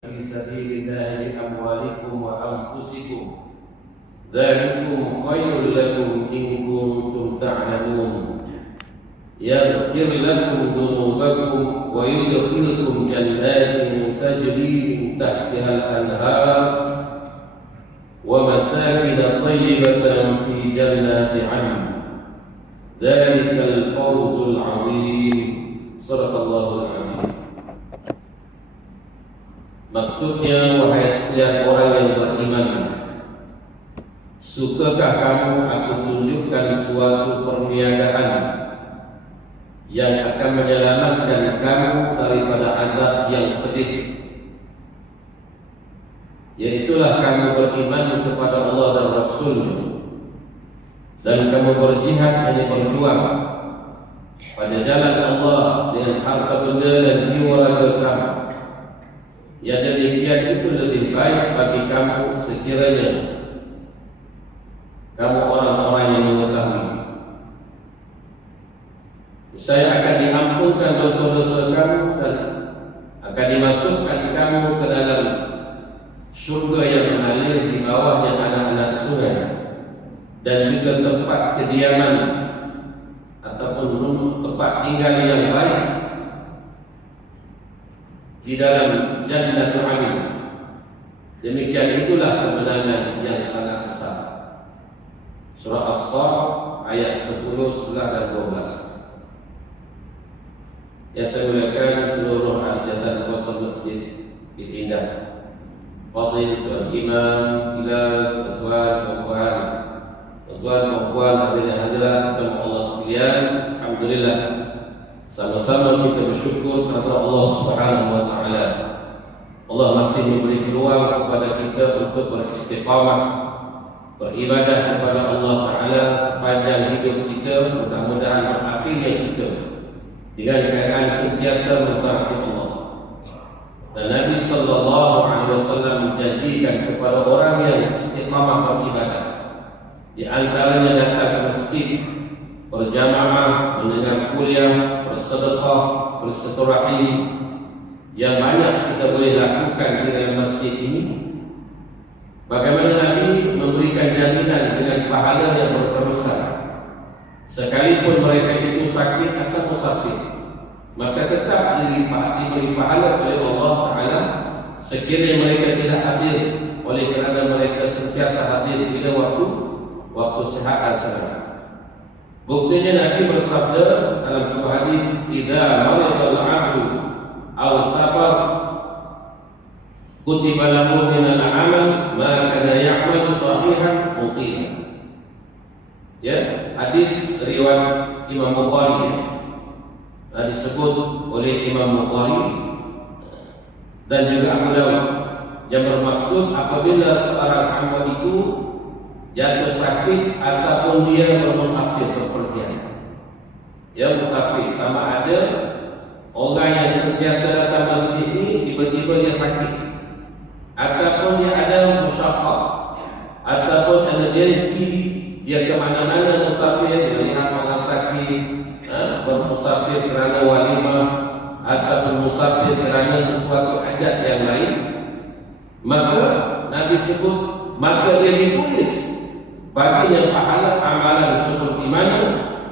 في سبيل الله بأموالكم وأنفسكم ذلكم خير لكم إن كنتم تعلمون يغفر لكم ذنوبكم ويدخلكم جنات تجري من تحتها الأنهار ومساكن طيبة في جنات عدن ذلك الفوز العظيم صدق الله العظيم. Maksudnya, wahai setiap orang yang beriman, sukakah kamu aku tunjukkan suatu perniagaan yang akan menyelamatkan kamu daripada azab yang pedih? Yaitulah kamu beriman kepada Allah dan Rasul-Nya, dan kamu berjihad, hanya berjuang pada jalan Allah dengan harta benda dan jiwa raga kamu. Yang demikian itu lebih baik bagi kamu sekiranya kamu orang-orang yang mengetahui. Saya akan diampunkan dosa-dosa kamu dan akan dimasukkan kamu ke dalam syurga yang mengalir di bawahnya anak-anak sungai, dan juga tempat kediaman ataupun tempat tinggal yang baik di dalam Jannatul Adn. Demikian itulah kemenangan yang sangat besar. Surah As-Saff ayat 10, 11 dan 12. Yang saya muliakan seluruh ahli kuasa masjid Indah, Fadil Tuan Imam, Bilal, tuan-tuan, hadirin hadirat Allah sekalian, alhamdulillah, sama-sama kita bersyukur kepada Allah Subhanahu wa taala. Allah masih memberi peluang kepada kita untuk beristiqamah beribadah kepada Allah taala sepanjang hidup kita. Mudah-mudahan berakhirnya kita dengan keadaan sentiasa mentaati Allah. Dan Nabi sallallahu alaihi wasallam menjanjikan kepada orang yang istiqamah beribadah, di antaranya datang ke masjid, berjamaah, mendengar kuliah, bersedekah, bersilaturahim, yang banyak kita boleh lakukan di dalam masjid ini. Bagaimana Nabi memberikan jaminan dengan pahala yang berterusan, sekalipun mereka itu sakit atau musafir, maka tetap diberi pahala oleh Allah Taala sekiranya mereka tidak hadir, oleh kerana mereka sentiasa hadir pada waktu sehat dan sehat. Buktinya Nabi bersabda dalam sebuah hadis, "Idza marida al-'abdu aw sabar kutiba lahu min al-'amal ma kana ya'malu sahihan muqiman." Ya, hadis riwayat Imam Bukhari, disebut oleh Imam Bukhari dan juga Abu Dawud, yang bermaksud apabila seorang hamba itu jatuh sakit ataupun dia bermusafir berpergian. Ya, musafir sama ada orang yang sentiasa datang masjid ini tiba-tiba dia sakit, ataupun dia ada musyaqqah, ataupun emergency, dia ke mana-mana musafir, dia lihat orang sakit, bermusafir kerana walimah ataupun musafir kerana sesuatu hajat yang lain, maka Nabi sebut, maka dia ditulis baginya pahala amalan seperti mana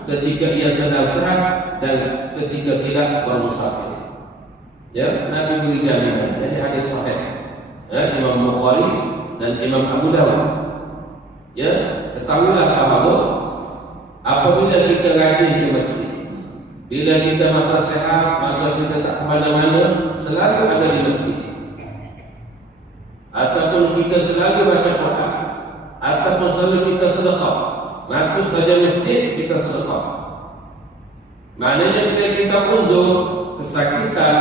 ketika ia sedang sehat dan ketika tidak bermusafir. Ya, Nabi beri jaminan. Jadi hadis sahih, Imam Bukhari dan Imam Abu Dawud. Ya, ketahuilah bahawa apabila kita rajin ke masjid, bila kita masa sehat, masa kita tak kemana-mana, selalu ada di masjid, ataupun kita selalu baca Quran, ataupun selalu kita sedekah, masuk saja masjid kita sedekah. Maknanya bila kita uzur, kesakitan,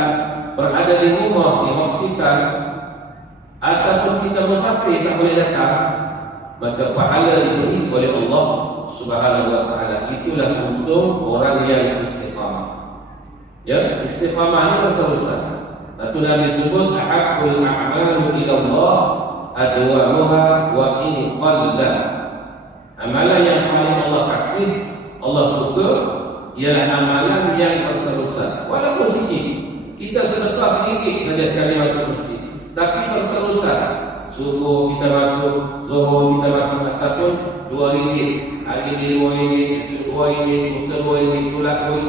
berada di rumah, di hospital, ataupun kita musafir tak boleh datang, maka pahala diberi oleh Allah Subhanahu wa taala. Itulah untung orang yang istiqamah. Ya, istiqamah ini berterusan. Itu Nabi sebut, ahabbul a'malu ila Allah adwamuha wa in qalla. Amalan yang paling Allah kasih, Allah suka, ialah amalan yang berterusan. Walaupun sikit, kita sedekah sedikit saja sekali masuk masjid, subuh kita masuk, zuhur kita masuk, ataupun RM2. Hari ini RM2, esok RM2, lusa RM2, tulang RM2.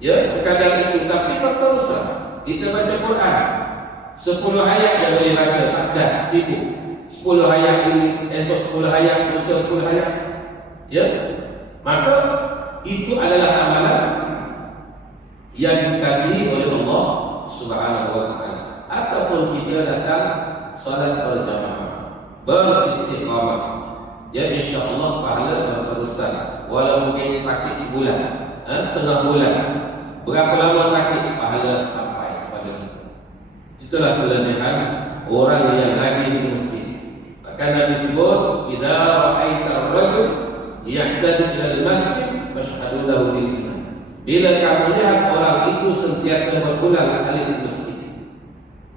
Ya, sekadar itu. Tapi berterusan kita baca Quran 10 ayat yang boleh baca, tak dah sibuk 10 ayat ini, esok 10 ayat, lusa 10 ayat. Ya, maka itu adalah amalan yang dikasihi oleh Allah Subhanahu wa taala. Ataupun kita datang salat berjamaah, beristiqamah, ya insya-Allah pahala berterusan. Walau mungkin sakit sebulan, setengah bulan, berapa lama sakit, pahala sampai kepada kita. Itulah kelebihan orang yang haji di masjid. Maka Nabi sebut, "Idza ra'aita ar-rajul ya'tadi ila al-masjid fashhadu lahu bil iman." Bila kamu lihat orang itu sentiasa berulang kali di masjid,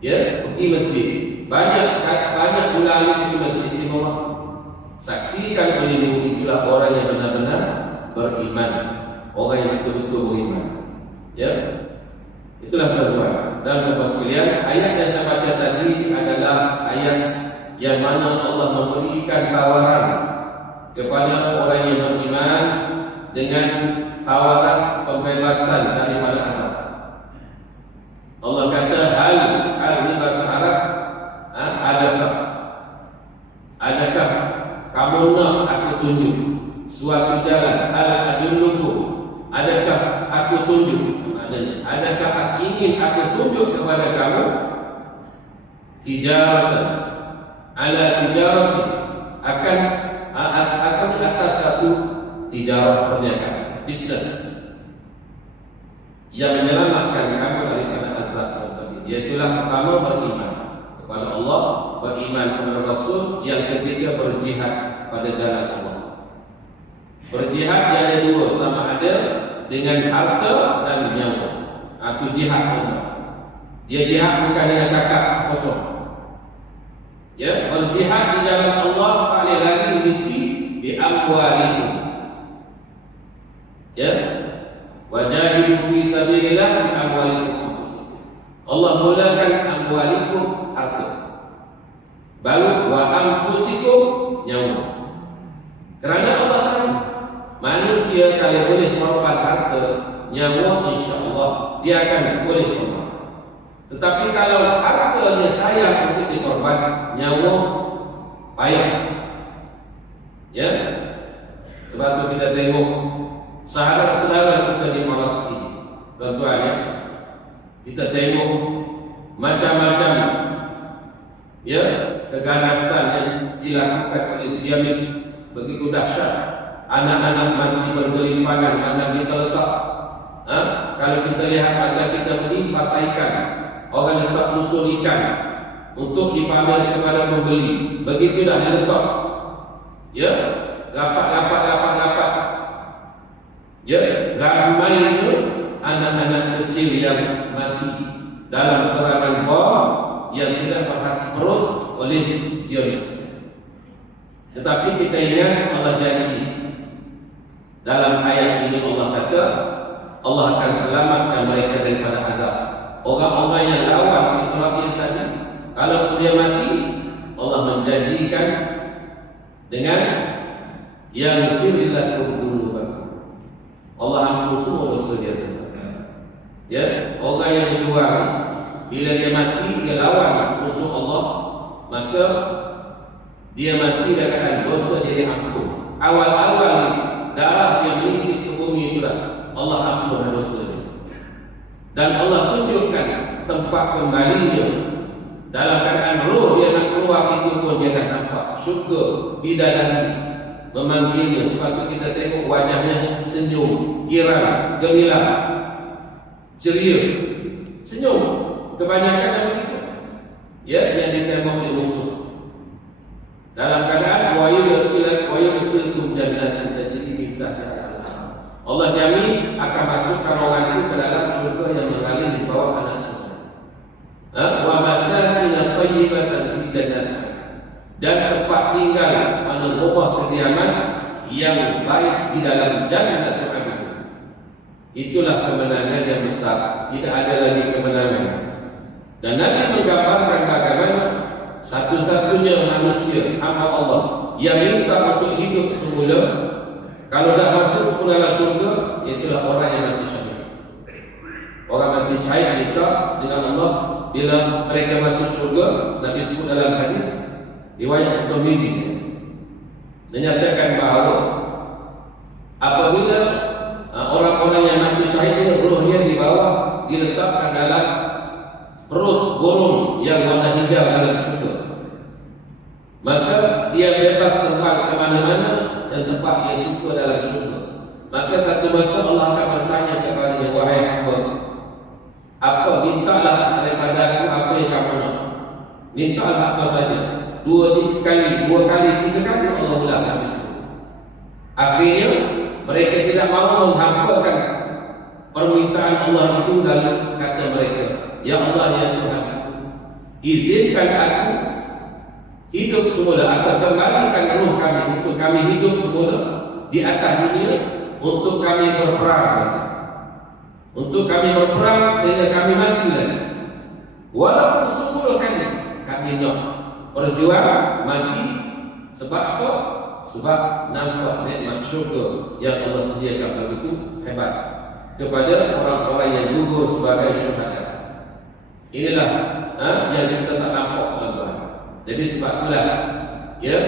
ya, pergi masjid, banyak ulang di masjid di bawah, saksikan olehmu itulah orang yang benar-benar beriman, orang yang betul-betul beriman. Ya, itulah tuan-tuan dan puan sekalian, ayat yang saya baca tadi adalah ayat yang mana Allah memberikan tawaran kepada orang yang beriman dengan tawaran pembebasan daripada azab. Allah kata hal ini bahasa Arab, adakah kamu nak aku tunjuk suatu jalan, hal adullukum, adakah aku tunjuk, maknanya adakah ingin aku tunjuk kepada kamu tijaratan ala tijarati, akan atas satu tijarah, perniagaan, bisnes yang menyelamatkan kamu daripada azab tadi. Iaitulah pertama beriman kepada Allah, beriman kepada Rasul, yang ketiga berjihad pada jalan Allah. Berjihad yang ada dua, sama ada dengan harta dan nyawa. Itu jihad Allah. Dia jihad bukan dengan cakap kosong. Ya, berjihad di jalan Allah tak lagi mesti di amwalikum. Ya, wajahidu fi sabilillah bi amwalikum. Allah mulakan amwalikum, harta, baru wa anfusikum, nyawa. Kerana Allah tahu manusia kalau boleh korban harta, nyawa, insya-Allah dia akan boleh korban. Tetapi kalau harta dia sayang untuk dikorban, nyawa payah. Ya, sebab tu kita tengok saudara-saudara kita di masjid, tuan-tuan, ya, kita tengok macam-macam, ya, keganasan yang dilakukan oleh Zionis begitu dahsyat. Anak-anak mati bergelimpangan macam kita letak. Kalau kita lihat macam kita melimpas ikan, orang letak susun ikan untuk dipamer kepada pembeli. Begitu dah dia letak. Ya, rapat. Ya, ramai itu anak-anak kecil yang mati dalam serangan bom yang tidak berhati perut oleh Zionis. Tetapi kita ingat Allah janji dalam ayat ini, Allah kata Allah akan selamatkan mereka daripada azab. Orang-orang yang lawan Israel tadi, kalau dia mati, Allah menjanjikan dengan yang firlakum dunubakum, Allah ampun semua dosa dia. Ya, orang yang dijual, bila dia mati, dia lawan musuh Allah, maka dia mati dengan dosa dia diampun. Awal-awal darah yang mengintip ke bumi itulah Allah ampun dosa dia. Dan Allah tunjukkan tempat kembalinya dalam keadaan roh dia nak keluar, itu pun dia nak nampak syurga, bidadari memanggilnya. Sebab tu kita tengok wajahnya senyum, girang, gemilang, ceria, senyum. Kebanyakan begitu. Ya, yang ditembak oleh musuh dalam keadaan wayudkhilkum jannatin tajri min tahtiha al-anhar. Allah jamin akan masukkan orang itu ke dalam surga yang mengalir di bawah anak surga. Wa masakin thayyibatan fi jannatin, dan tempat tinggal pada rumah kediaman yang baik di dalam jannatul adn. Itulah kemenangan yang besar. Tidak ada lagi kemenangan. Dan Nabi menggambarkan bagaimana satu-satunya semula. Kalau dah masuk ke dalam surga, itulah orang yang mati syahid. Orang mati syahid minta dengan Allah bila mereka masuk surga. Nabi sebut dalam hadis riwayat Tirmizi menyatakan bahawa apabila orang-orang yang mati syahid, rohnya dibawa diletakkan dalam perut burung yang warna hijau dalam surga, maka dia bebas terbang ke mana-mana dan tempat dia suka dalam surga. Maka satu masa Allah akan bertanya kepada dia, wahai hamba, apa mintalah daripada aku apa yang kamu nak. Mintalah apa saja. Dua kali, tiga kali Allah ulang habis itu. Akhirnya mereka tidak mahu menghampakan permintaan Allah itu, lalu kata mereka, ya Allah ya Tuhan, izinkan aku hidup semula atau kembalikan roh kami untuk kami hidup semula di atas dunia, untuk kami berperang, sehingga kami mati lagi. Walaupun 10 kali kami nak berjuang mati. Sebab apa? Sebab nampak nikmat syurga yang Allah sediakan begitu hebat kepada orang-orang yang gugur sebagai syuhada. Inilah yang kita tak nampak, tuan-tuan. Jadi sebab itulah, ya,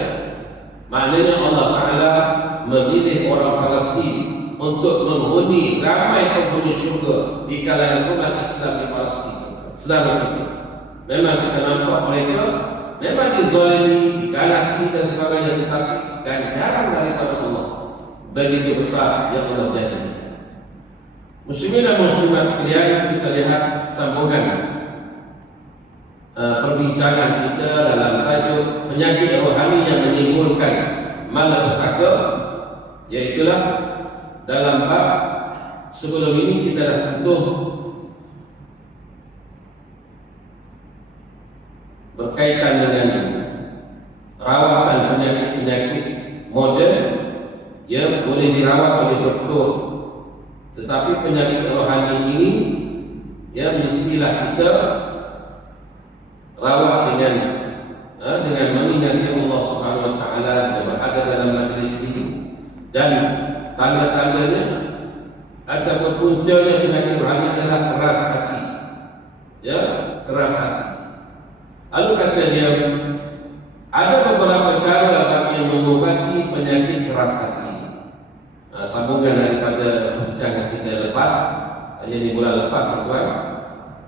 maknanya Allah Ta'ala memilih orang Palestin untuk menghuni ramai penghuni syurga di kalangan umat Islam di Palestin. Selama itu memang kita nampak mereka memang dizalimi, diganasi dan sebagainya, tetapi ganjaran daripada Allah begitu besar yang Allah janji. Muslimin dan muslimat sekalian, kita lihat sambungan perbincangan kita dalam tajuk penyakit rohani yang menimbulkan malapetaka, iaitulah dalam bab sebelum ini kita dah sentuh berkaitan dengan rawatan penyakit-penyakit moden yang boleh dirawat oleh doktor. Tetapi penyakit rohani ini, ya, mestilah kita rawat dengan mengingati Allah Subhanahu Wa Taala yang berada dalam majlis ini. Dan tanda-tandanya ada berpuncanya penyakit rohani adalah keras hati, ya, keras hati. Lalu kata dia, ada beberapa cara bagi mengobati penyakit keras hati. Sambungan daripada perbincangan kita lepas, ini bulan lepas, tuan-tuan,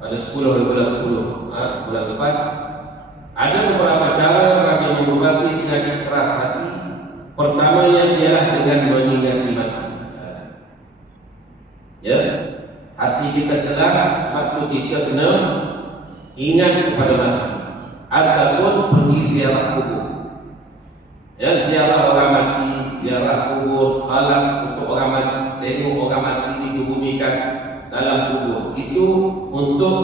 pada 10 bulan 10 bulan lepas. Ada beberapa cara bagi mengobati penyakit keras hati. Pertamanya ialah dengan mengingati mati. Ya, hati kita keras sebab kita kena ingat kepada mati, ataupun pergi ziarah kubur. Ya, ziarah orang mati, ziarah kubur, salat untuk orang mati, tengok orang mati dikuburkan dalam kubur. Itu untuk,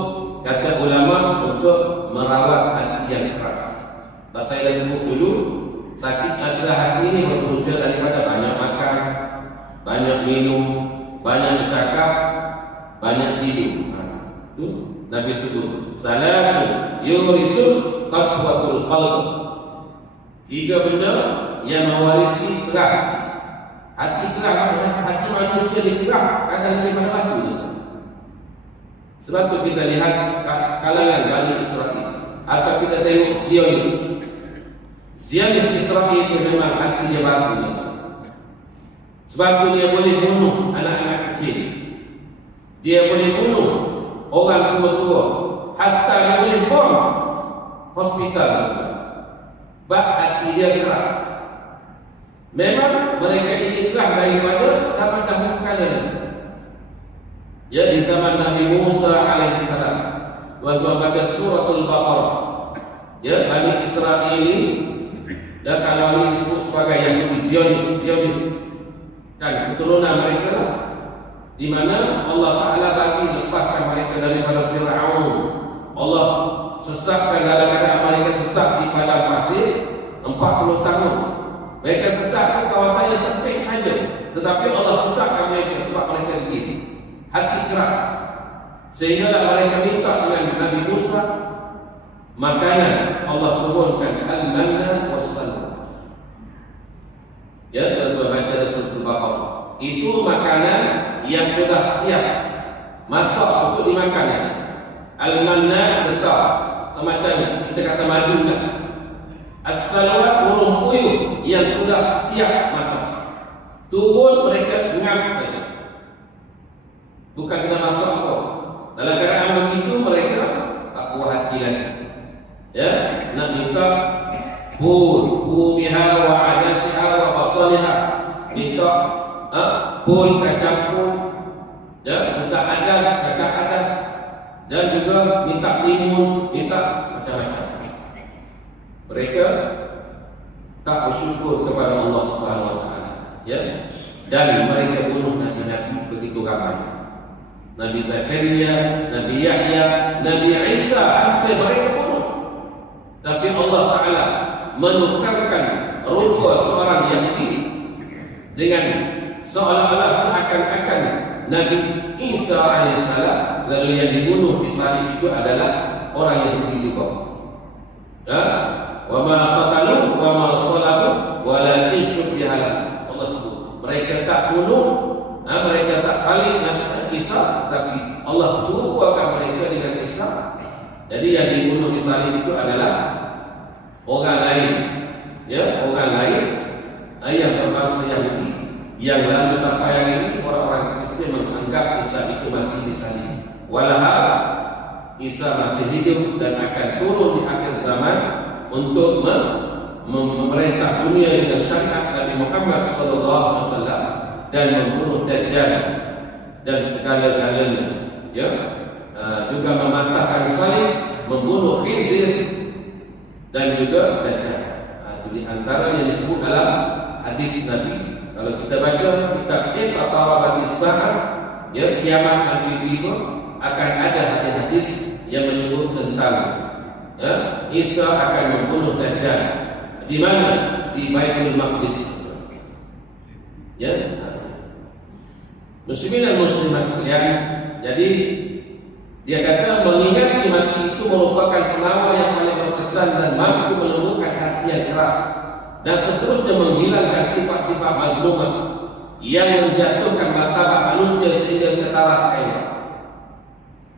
kata ulama, untuk merawat hati yang keras. Saya dah sebut dulu, sakit hati ini berpunca daripada banyak makan, banyak minum, banyak bercakap, banyak tidur. Itu Nabi sebut salasun yurisul qaswatul qalb. 3 benda yang mewarisi kerah hati. Hati manusia dikerah kadang daripada batu ni. Sebab tu kita lihat kalangan Bani Israel, atau kita tengok Zionis Israel itu memang hati dia batu ni. Sebab tu dia boleh bunuh anak-anak kecil, dia boleh bunuh orang tua-tua, hatta dia boleh bom hospital. Sebab hati dia keras. Memang mereka ini keras daripada zaman dahulu kala. Ya, di zaman Nabi Musa alaihissalam, waktu baca suratul Baqarah, ya, Bani Israel ini, dan kalau ini disebut sebagai Yahudi Zionis, dan keturunan mereka lah, di mana Allah Ta'ala bagi lepaskan mereka daripada Fir'aun. Allah sesatkan dalam keadaan mereka sesat di padang pasir 40 tahun. Mereka sesat ke kawasan yang sempit saja, tetapi Allah sesatkan mereka sebab mereka begini, hati keras. Sehingga mereka minta dengan Nabi Musa makanan. Allah turunkan al-manna was-salwa. Ya, itu makanan yang sudah siap masak untuk dimakan. Al-manna getah semacam kita kata madu kan. As-salwa burung puyuh yang sudah siap masak. Turun mereka ngam saja. Bukan kena masak apa. Dalam keadaan begitu mereka tak puas hati lagi. Ya, nak minta bumiha wa adasiha wa basaliha. Minta pun kacang pun. Ya, minta adas, kacang adas. Dan juga minta timun, minta macam-macam. Mereka tak bersyukur kepada Allah Subhanahu Wa Taala. Ya, dan mereka bunuh nabi-nabi begitu ramai. Nabi Zakaria, Nabi Yahya, Nabi Isa sampai mereka bunuh. Tapi Allah Taala menukarkan rupa seorang Yahudi dengan seolah-olah seakan-akan Nabi Isa alaihissalam lalu yang dibunuh di salib itu adalah orang Yahudi juga. Wa ma qatalu wa ma salabu walakin syubbiha lahum. Allah sebut mereka tak bunuh, mereka tak salib Nabi Isa, tapi Allah serupakan mereka dengan Isa. Jadi yang dibunuh di salib itu adalah orang lain, ya, orang lain yang berbangsa Yahudi. Yang lalu sampai hari ini orang-orang Kristen menganggap Isa itu mati di salib. Walahal Isa masih hidup dan akan turun di akhir zaman untuk memerintah dunia dengan syariat Nabi Muhammad SAW dan membunuh Dajjal dan segala-galanya. Ya, juga mematahkan salib, membunuh Khinzir dan juga Dajjal. Itu di antara yang disebut dalam hadis Nabi. Kalau kita baca kitab Iqtarabati Sa'ah, ya, kiamat hampir tiba, akan ada hadis-hadis yang menyebut tentang Isa akan membunuh Dajjal. Di mana? Di Baitul Maqdis. Ya. Muslimin dan muslimat sekalian, jadi dia kata mengingat mati itu merupakan penawar yang paling berkesan dan mampu melembutkan hati yang keras, dan seterusnya menghilangkan sifat-sifat mazmumah yang menjatuhkan martabat manusia sehingga ke taraf hewan.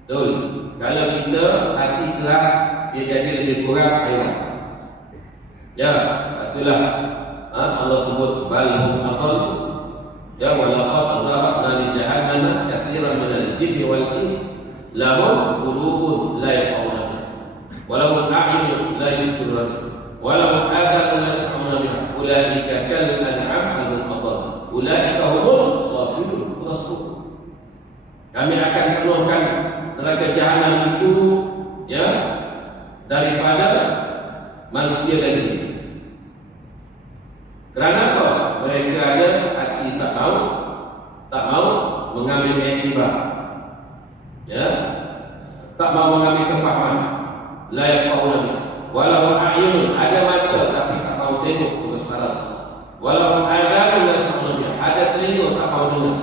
Betul. Kalau kita hati keras, dia jadi lebih kurang hewan. Ya, itulah Allah sebut balhum aqal. Ya, walaqad zara'na li jahannama katsiran minal jinni wal ins lahum qulubun la yafqahuna biha wa lahum a'yunun la yubsiruna biha wa lahum adhanun la yasma'una biha ulaika kal an'am bal hum adall ulaika humul ghafilun. Kami akan penuhkan neraka jahanam itu, ya, daripada manusia dan jin. Kerana apa? Mereka ada hati tak mau mengambil iktibar, ya, tak mau mengambil kepahaman. La yaqawna walau a'yun, ada mata tapi tak mau tengok kebesaran. Walau adhan la yasma'una, ada telinga tak mau dengar.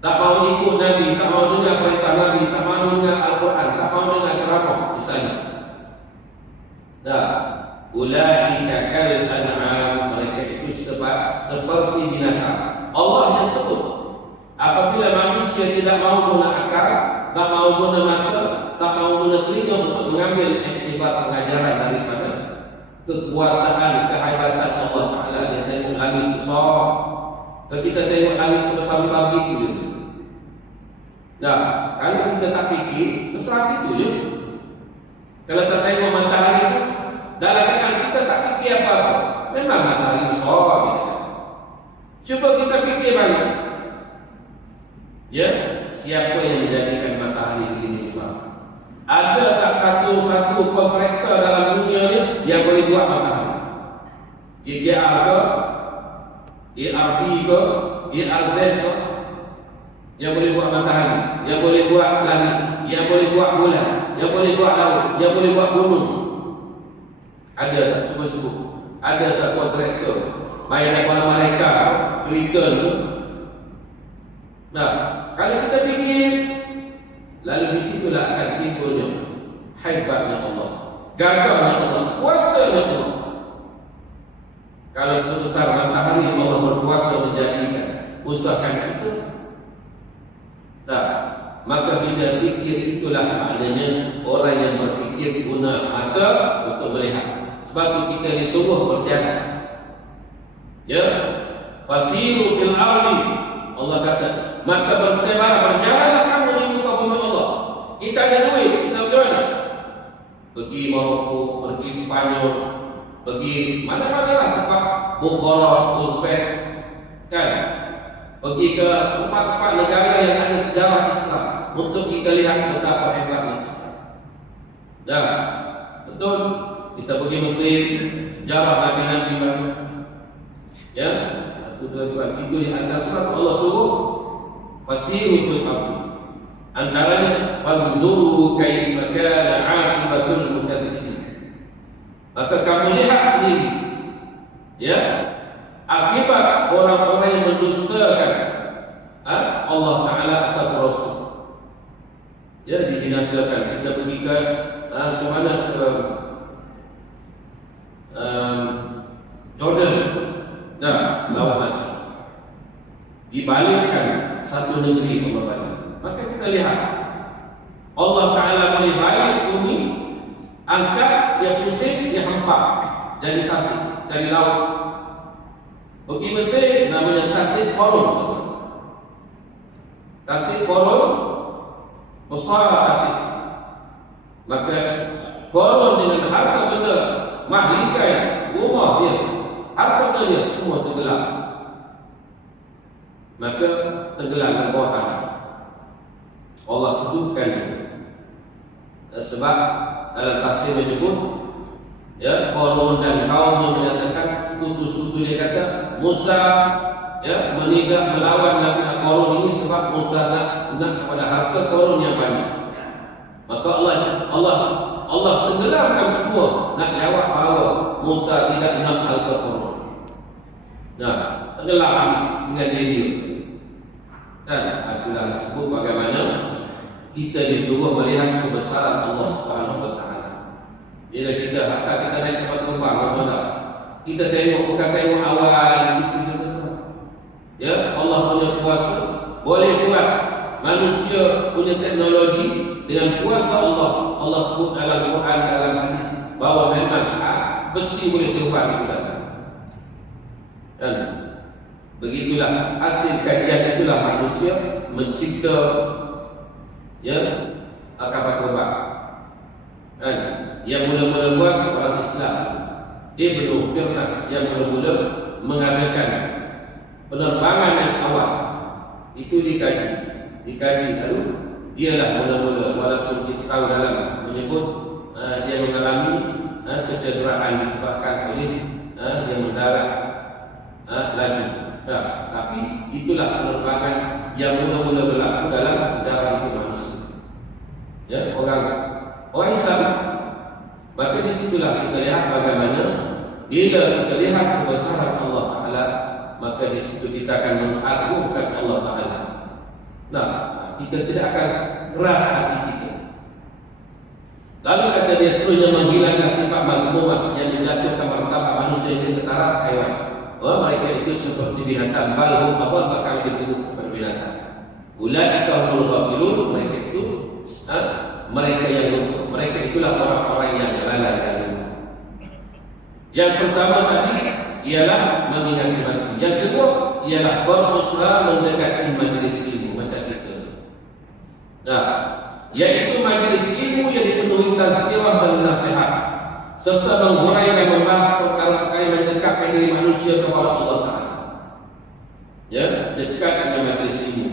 Tak mau ikut Nabi, tak mau dengar perintah Nabi, tak mau dengar Al-Quran, tak mau dengar ceramah misalnya. Nah, ulaika kal an'am, mereka itu seperti binatang. Allah yang sebut apabila manusia tidak mau guna akal, tak mau guna mata, tak mau guna telinga untuk mengambil iktibar pengajaran daripada kekuasaan, kehebatan Allah Ta'ala. Dia tengok langit besar, kalau kita tengok langit sebesar-besar itu je. Nah, kalau kita tak fikir, besar itu je. Kalau tak tengok matahari itu, dalam keadaan kita tak fikir apa-apa, memang matahari besar gitu. Cuba kita fikir balik, ya, siapa yang menjadikan matahari begini besar? Ada tak satu kontraktor dalam dunia ni yang boleh buat matahari? KKR ke, ERP ke, ERZ ke, yang boleh buat matahari, yang boleh buat langit, yang boleh buat bulan, yang boleh buat laut, yang boleh buat gunung. Ada tak? Cuba sebut. Ada tak kontraktor? Bayar kepada mereka, Britain. Nah, kalau kita fikir, lalu di situlah akan timbulnya hebatnya Allah, gagahnya Allah, kuasanya Allah. Kalau sebesar matahari Allah berkuasa menjadikan usahakan kita. Tak. Maka bila fikir itulah maknanya orang yang berfikir guna mata untuk melihat. Sebab itu kita disuruh berjalan. Ya, fasiru fil ardi. Allah kata, maka berjalanlah kamu di muka bumi Allah. Kita ada duit, kita bagaimana? Pergi Maroko, pergi Spanyol, pergi mana-mana lah tempat Bukhara, Uzbek, kan? Pergi ke tempat-tempat negara yang ada sejarah Islam untuk kita lihat betapa hebatnya Islam. Dah, betul. Kita pergi Mesir, sejarah Nabi-Nabi baru. Ya, itu di antara sebab Allah suruh fasiru fil ardi. Antaranya fanzuru kaifa kana 'aqibatul mukadzibin. Maka kamu lihat sendiri, ya, akibat orang-orang yang mendustakan Allah Taala atau Rasul. Ya, dibinasakan. Kita pergi ke mana, ke Jordan. Dah, lawan mati. Dibalikkan satu negeri pembalik. Maka kita lihat Allah Ta'ala boleh balik bumi, angkat, dia pusing, dia hempak, jadi tasik, dari laut. Pergi Mesir, namanya tasik korun. Tasik korun, besar tasik. Maka korun dengan harta benda, mahligai, rumah dia, harta benda dia semua tenggelam. Maka tenggelam ke bawah tanah. Allah sebutkan sebab dalam tafsir menyebut, ya, Qarun dan kaumnya menyatakan, sekutu-sekutu dia kata Musa, ya, menindak melawan Nabi Qarun ini sebab Musa nak kepada harta Qarun yang banyak. Maka Allah tenggelamkan semua nak jawab bahawa Musa tidak nak harta Qarun. Nah, tenggelam dengan diri. Dan itulah sebut bagaimana kita disuruh melihat kebesaran Allah Subhanahu Wa Taala. Bila kita naik kapal terbang, mana kita tengok, bukan tengok awal gitu. Ya, Allah punya kuasa boleh buat manusia punya teknologi dengan kuasa Allah. Allah sebut dalam Quran, dalam hadis bahawa memang besi boleh terbang di udara. Dan begitulah hasil kajian, itulah manusia mencipta, ya, kapal terbang. Dan yang mula-mula buat orang Islam, Ibnu Firnas, yang mula-mula mengadakan penerbangan yang awal itu dikaji lalu dialah mula-mula, walaupun kita tahu dalam menyebut dia mengalami kecederaan disebabkan oleh dia mendarat laju. Tapi itulah penerbangan yang mula-mula berlaku dalam sejarah hidup manusia. Ya, orang Islam. Maka disitulah kita lihat bagaimana bila kita lihat kebesaran Allah Taala, maka di situ kita akan mengagungkan Allah Taala. Nah, kita tidak akan keras hati kita. Lalu kata dia seterusnya menghilangkan sifat mazmumah yang menjatuhkan martabat manusia yang ketara haiwan. Mereka itu seperti binatang, balhum apa bakal dituduh kepada binatang. Ulaika humul ghafilun, mereka itu mereka yang lupa. Mereka itulah orang-orang yang lalai dan lupa. Yang pertama tadi ialah mengingati mati. Yang kedua ialah berusaha mendekati majlis ilmu macam kita. Nah, iaitu majlis ilmu yang dipenuhi tazkirah dan nasihat, serta menghurai dan membahas perkara-perkara yang mendekatkan diri manusia kepada Allah Ta'ala. Ya, dekat dengan majlis ilmu.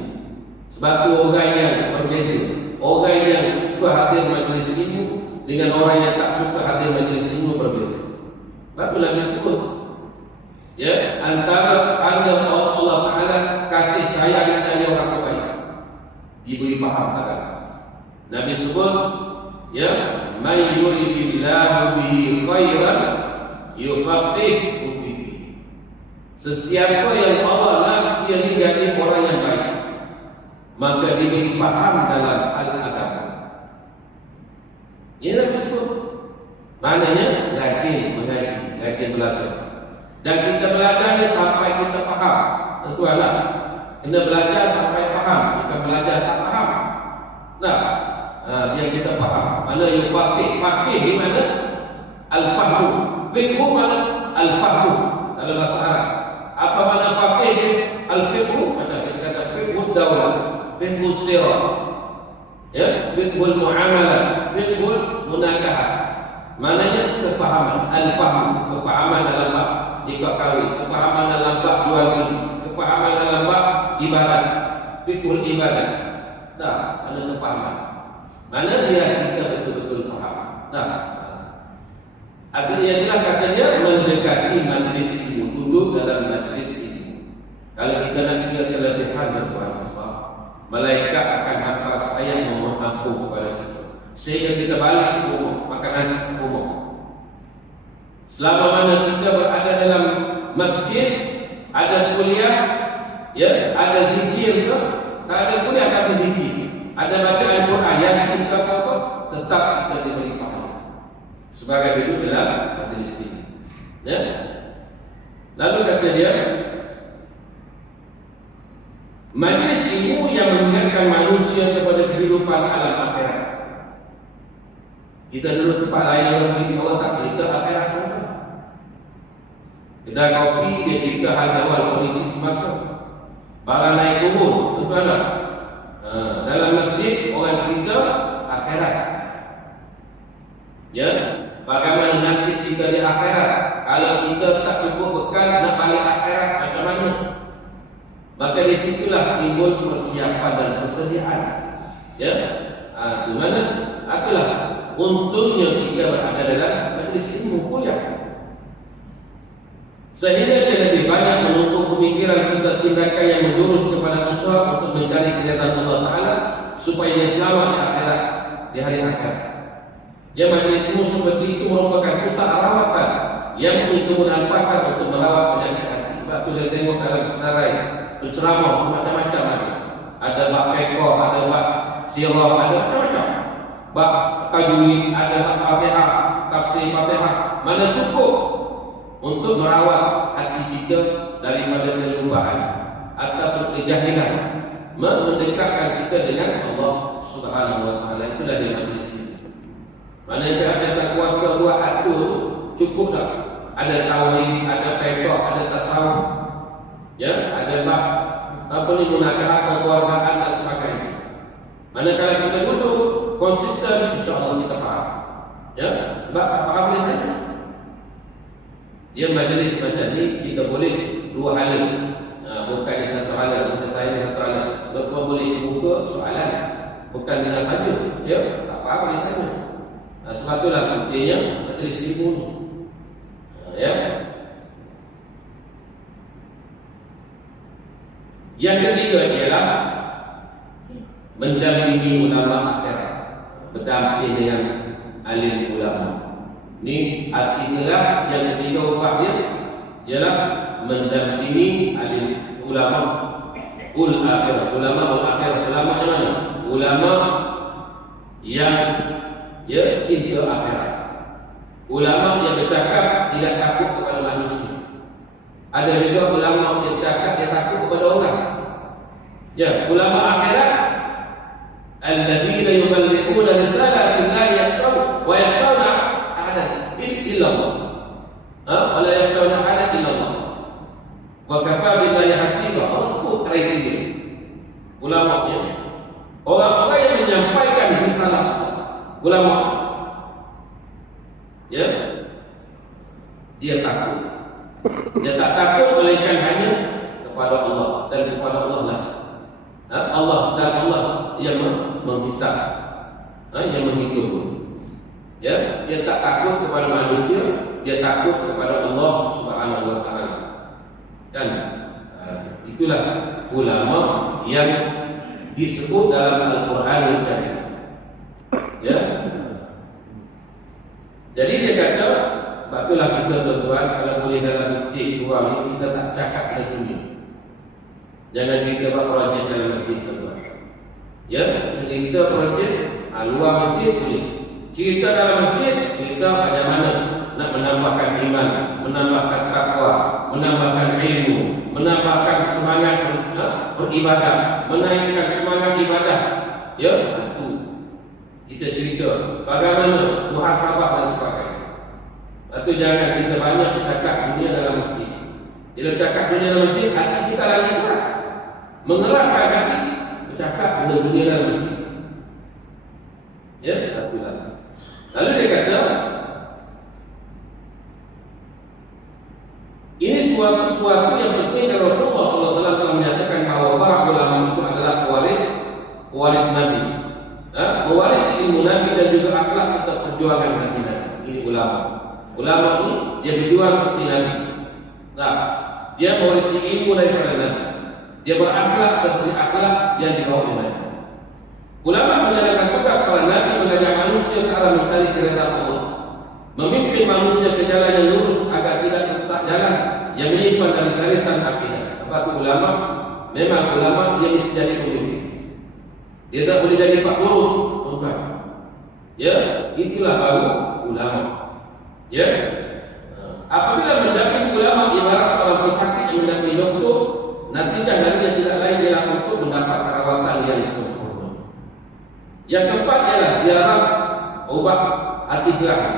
Sebab itu orang yang berbeza, orang yang suka hadir majlis ilmu dengan orang yang tak suka hadir majlis ilmu berbeza. Sebab itu Nabi sebut, ya, antara anda Allah Ta'ala kasih sayang dan orang terbaik diberi faham agama. Nabi sebut, ya, may yuridillahu bihi khairan yufaqihu fiddin. Sesiapa yang Allah nak dia ni jadi orang yang baik, maka diberi faham dalam agama. Ini Nabi sebut. Maknanya rajin mengaji, rajin belajar. Dan kita belajar ni sampai kita faham. Tentu adalah Kena belajar sampai faham, bukan belajar tak faham. Nah, biar kita faham. Mana yang faqih? Faqih di mana? Al-fahmu. Fiqhu mana? Al-fahmu dalam bahasa Arab. Apa mana faqih dia? Al-fiqhu, macam kita kata fiqhu daulah, fiqhu sirah, ya, fiqhu muamalah, fiqhu munakahat. Mananya kepahaman, al-fahmu, kepahaman dalam bab nikah kahwin, kepahaman dalam bab jual beli, kepahaman dalam bab ibadat, fiqhu ibadat. Nah, ada kepahaman. Mana dia kita betul-betul faham. Nah, artinya inilah katanya mendekati majlis ilmu, duduk dalam majlis ilmu. Kalau kita nak kira kelebihan dan Tuhan besar, malaikat akan hantar sayang memohon ampun kepada kita, sehingga kita balik ke rumah, makan nasi ke rumah. Selama mana kita berada dalam masjid, ada kuliah, ya, ada zikir ke, tak ada kuliah tapi zikir, ada bacaan Quran, Yasin ke apa, tetap kita diberi pahala sebagai duduk dalam majlis ini. Ya. Lalu kata dia, majlis ilmu yang mengingatkan manusia kepada kehidupan alam akhirat. Kita dulu tempat lain orang cerita, orang tak cerita akhirat pun. Kedai kopi dia cerita hal awal politik semasa, barang naik turun, betul tak? Dalam masjid orang cerita akhirat. Ya, bagaimana nasib kita di akhirat? Kalau kita tak cukup bekal nak balik akhirat macam mana? Maka di situlah timbul persiapan dan persediaan. Ya, di mana? Itulah untungnya kita berada dalam majlis ilmu kuliah. Sehingga dia lebih banyak menuntut pemikiran serta tindakan yang menjurus kepada usaha untuk mencari keridhaan Allah Ta'ala supaya dia selamat di akhirat, di hari akhirat. Yang majlis ilmu seperti itu merupakan pusat rawatan yang memiliki kemudahan pakar untuk merawat penyakit hati. Sebab tu dia tengok dalam senarai penceramah macam-macam ada. Ada bab fiqh, ada bab sirah, ada macam-macam. Bab tajwid, ada bab Fatihah, tafsir Fatihah. Mana cukup untuk merawat hati kita daripada kelupaan ataupun kejahilan, mendekatkan kita dengan Allah Subhanahu Wa Taala. Itulah dia majlis ini. Mana ada tak kuasa buat atur tu cukup tak? Ada tauhid, ada fiqh, ada tasawuf, ya, ada bab apa ni munakahat, kekeluargaan dan sebagainya. Manakala kita duduk konsisten, insya-Allah kita faham. Ya, sebab faham ni kan? Dia majlis macam ni kita boleh dua hala. Bukan satu hala, kita saya satu hala. Doktor boleh dibuka soalan, bukan dengan saja. Ya, tak apa boleh tanya. Sebab itulah pentingnya majlis ilmu ni. Ya. Yang ketiga ialah mendampingi ulama akhirat, berdamping dengan alim ulama. Ini artinya yang ketiga ubah dia ialah mendampingi alim ulama akhirat. Ulama akhirat, ulama yang mana? Ulama yang ya cinta akhirat. Ulama yang bercakap tidak takut kepada manusia. Ada juga ulama yang bercakap dia takut kepada orang. Ya, ulama akhirat alladzina yuballighuna risalatillahi yakhshawna wa yakhshawna ahadan illa Allah. Wa la yakhshawna ahadan illa Allah. Wa kafa billahi hasiba. Allah sebut kriteria ulama ya. Orang-orang yang menyampaikan risalah ulama, ya, dia takut. Dia tak takut melainkan hanya kepada Allah dan kepada Allah lah. Allah dan Allah yang menghisab, yang menghitung. Ya, dia tak takut kepada manusia, dia takut kepada Allah Subhanahu Wa Taala. Dan itulah ulama yang disebut dalam Al-Quranul Karim. Ya. Jadi dia kata, sebab itulah kita tuan-tuan kalau boleh dalam masjid suami kita tak cakap satunya. Jangan cerita buat projek dalam masjid tuan-tuan. Ya, cerita projek luar masjid boleh. Cerita dalam masjid, cerita bagaimana nak menambahkan iman, menambahkan takwa, menambahkan ilmu, menambahkan semangat beriman ibadah, menaikkan semangat ibadah. Ya, itu kita cerita bagaimana muhasabah dan sebagainya. Itu jangan kita banyak cakap dunia dalam masjid. Bila cakap dunia dalam masjid, hati kita lagi keras. Mengeraskan hati, bercakap dunia dalam masjid. Ya, itulah. Lalu dia kata, ini suatu yang penting karena Rasulullah SAW telah menyatakan bahawa para ulama itu adalah pewaris Nabi, mewaris ilmu Nabi dan juga akhlak serta perjuangan Nabi. Ini ulama. Ulama ini dia berjuang seperti Nabi. Nah, dia mewarisi ilmu daripada Nabi. Dia berakhlak seperti akhlak yang dibawa oleh Nabi. Ulama menjalankan tugas para Nabi mengajak manusia ke arah mencari keridhaan Allah, memimpin manusia ke jalan yang lurus agar tidak tersesat jalan yang menyimpang dari garisan akidah. Apa itu ulama? Memang ulama dia mesti jadi pemimpin. Dia tak boleh jadi pak turun, bukan. Ya, itulah baru ulama. Ya. Apabila mendapat ulama ibarat seorang pesakit yang mendapat doktor, natijah darinya tidak lain ialah untuk mendapat perawatan yang sempurna. Yang keempat ialah ziarah obat hati terakhir.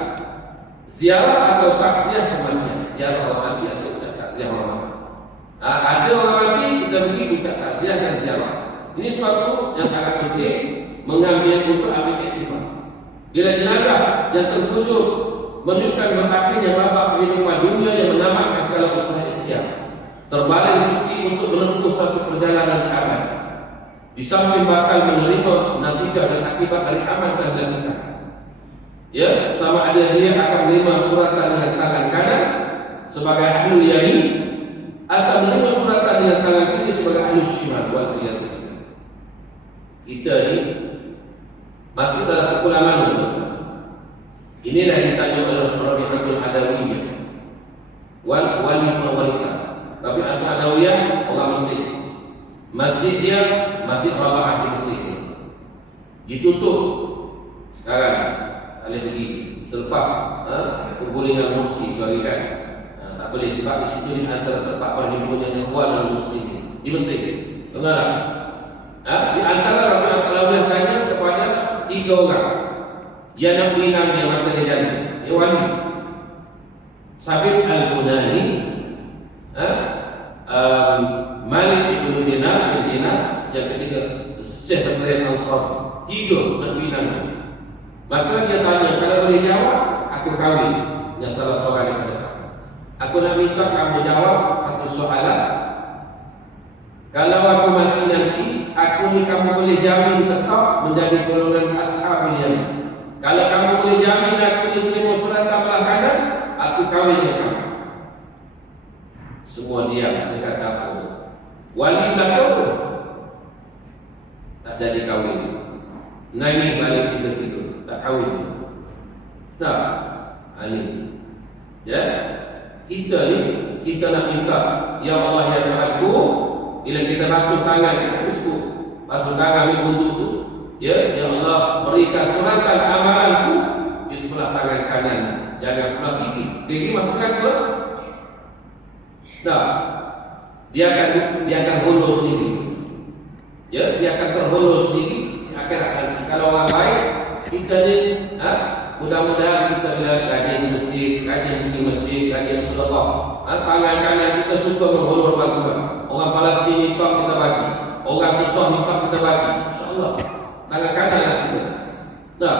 Ziarah atau takziah kematian. Ziarah orang mati atau ucap takziah orang mati. Ada orang mati, kita pergi ucap takziah dan ziarah. Ini suatu yang sangat penting, mengambil untuk ambil iktibar. Bila jenazah yang tertuju menunjukkan berakhirnya babak kehidupan dunia yang menamatkan segala usaha ikhtiar, terbalik sepi untuk menempuh satu perjalanan aman. Di samping bakal menerima natijah dan akibat dari aman dan dilakukan. Ya, sama ada dia akan menerima suratan dengan tangan kanan sebagai ahlul yamin atau menerima suratan dengan tangan kiri sebagai ahlul shimal wal iyad. Kita ni masih dalam kepulauan itu. Inilah yang ditanya oleh Rabi'atul Adawiyah. Wali wanita. Rabi'atul Adawiyah orang Mesir. Masjid dia Masjid Raba'ah di Mesir. Ditutup sekarang. Boleh pergi selepas pergulingan Mursi bagikan. Tak boleh sebab di situ di antara tempat perhimpunan ikhwan dan muslimin di Mesir. Dengar. Di antara Rabi'atul Adawiyah tanya kepada 3 orang yang nak menginang dia masa dia jadi. Dia wali. Sabit Al-Bunani, Malik Ibn Dinar, yang ketiga Syekh Ibrahim Ansar. 3 nak menginang dia. Maka dia tanya, kalau boleh jawab, aku kahwin dengan salah seorang yang dekat. Aku nak minta kamu jawab satu soalan. Kalau aku mati nanti, aku ni kamu boleh jamin tetap menjadi golongan ashabul yamin. Kalau kamu boleh jamin aku ni terima surat belah kanan, aku kahwin dengan kamu. Semua diam, dia kata aku. Wali belakang tak jadi kahwin. Nangis balik tiga-tiga, tak kahwin. Tak, ini. Ya, kita ni, kita nak minta, ya Allah ya Tuhanku, bila kita basuh tangan, kita bersyukur. Basuh tangan ambil wuduk tu. Ya, ya Allah berikan suratan amalanku di sebelah tangan kanan. Jangan sebelah kiri. Kiri masukkan ke. Nah, dia akan hulur sendiri. Ya, dia akan terhulur sendiri di akhirat nanti. Kalau orang baik, kita ni, mudah-mudahan kita bila kajian di masjid, kajian di masjid, kajian sedekah, tangan kanan kita suka menghulur bantuan. Orang Palestin minta kita bagi, orang susah minta kita bagi. InsyaAllah tangan kanan lah kita. Nah,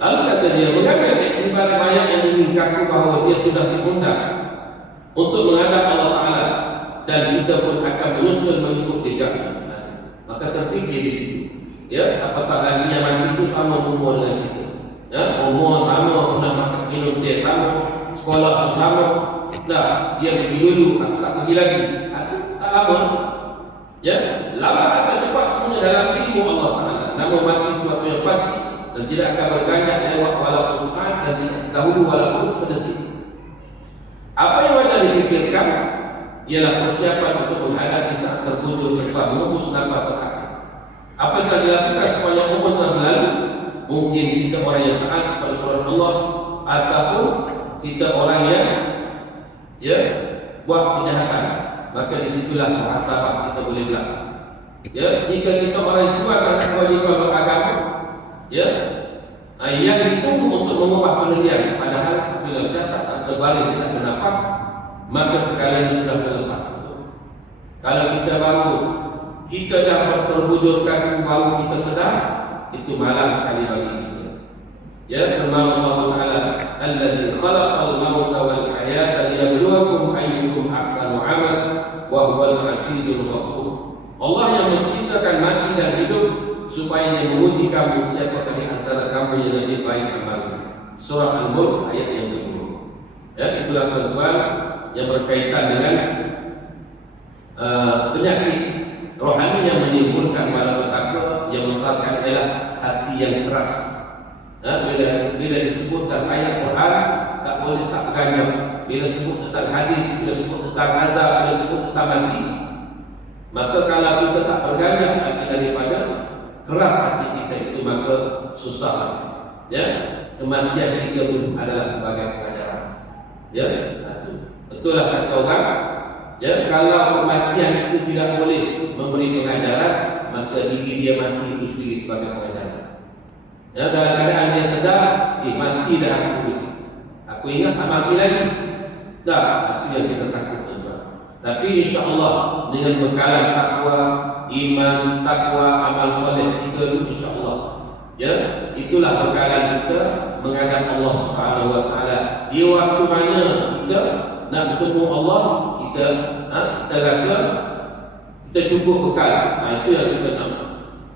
lalu kata dia, mengambil iktibar banyak yang mengingatkan bahawa dia sudah diundang untuk menghadap Allah Ta'ala dan kita pun akan menyusul mengikut jejaknya. Maka terfikir di situ. Ya, apatah lagi yang mati itu sama umur dengan kita. Ya, umur sama, pernah makan minum teh sama, sekolah pun sama. Nah, dia pergi dulu, aku tak pergi lagi. Aku tak lama. Ya, lama atau cepat semuanya dalam ilmu Allah Ta'ala. Namun mati sesuatu yang pasti dan tidak akan berganjak lewat walaupun sesaat dan tidak dahulu walaupun sedetik. Apa yang wajib dipikirkan ialah persiapan untuk menghadapi saat tertuju serta menembus nafas terakhir. Apa yang telah dilakukan sepanjang umur telah berlalu, mungkin kita orang yang taat kepada surat Allah ataupun kita orang yang buat kejahatan, maka disitulah muhasabah kita boleh berlaku. Ya, jika kita orang jual dan kewajiban beragama, ya, yang ditunggu untuk mengubah pendirian, padahal bila jasad atau baring tidak bernafas, maka sekalian sudah terlepas. Kalau kita dapat terbujurkan baru kita sedar, itu malam sekali bagi kita. Ya, firman Allah Taala, "Alladzi khalaqal mauta wal hayata liyabluwakum ayyukum ahsanu 'amala wa huwal 'azizul ghafur." Allah yang menciptakan mati dan hidup supaya Dia menguji kamu siapa di antara kamu yang lebih baik amalnya. Surah Al-Mulk ayat yang ke-2. Ya, itulah tuan-tuan yang berkaitan dengan penyakit rohani yang menimbulkan malapetaka yang besarkan adalah hati yang keras. Bila disebutkan ayat Quran, tak boleh tak berganjak. Bila sebut tentang hadis, bila sebut tentang azab, bila sebut tentang mati, maka kalau kita tak berganjak daripada keras hati kita itu, maka susah. Ya, kematian kita itu adalah sebagai pengajaran. Ya, betul lah kata orang. Ya, kalau kematian itu tidak boleh memberi pengajaran, maka diri dia mati itu sendiri sebagai pengajaran. Ya, dalam keadaan dia sedar, mati dah aku ingat tak mati lagi. Dah, itu yang kita takut. Tapi insya-Allah dengan bekalan takwa, iman, takwa, amal soleh kita itu insya-Allah. Ya, itulah bekalan kita menghadap Allah Subhanahu wa taala. Di waktu mana kita nak bertemu Allah, kita rasa kita cukup bekal. Itu yang kita nak.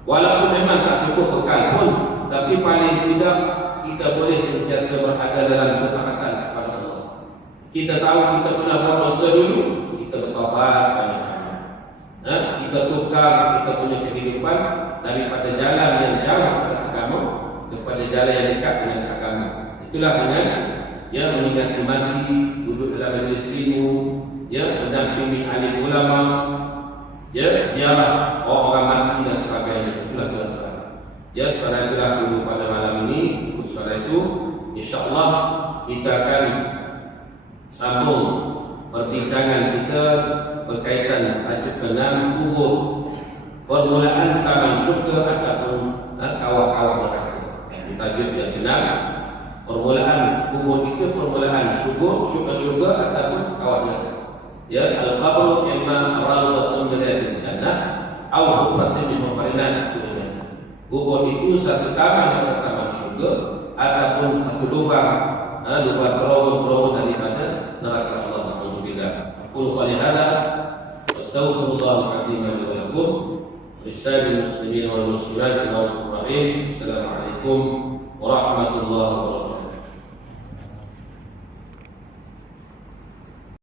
Walaupun memang tak cukup bekal pun, tapi paling tidak kita boleh sentiasa berada dalam ketaatan kepada Allah. Kita tahu kita pernah buat dosa dulu, kita bertaubat, kita tukar kita punya kehidupan daripada jalan yang jauh kepada agama kepada jalan yang dekat dengan agama. Itulah dengan mengingat mati, duduk dalam majlis ilmu, mendampingi alim ulama, ziarah orang mati dan sebagainya. Itulah tuan-tuan. Sekarang itulah dulu pada malam ini. Sekarang itu insya-Allah kita akan sambung perbincangan kita berkaitan tajuk ke-6, kubur, permulaan taman syurga ataupun kawah-kawah neraka. Tajuk yang ke-6, permulaan kubur itu permulaan syurga ataupun kawah neraka. Al-qabru imma rawdatun min riyadil jannah aw hufratun min hufarinat as-sunnah. Kubur itu satu taman dari taman syurga ataupun satu lubang terowong daripada neraka Allah. Aku qali hada astaghfirullah al-azim li wa lakum lisa'il muslimin wal muslimat. Assalamualaikum warahmatullahi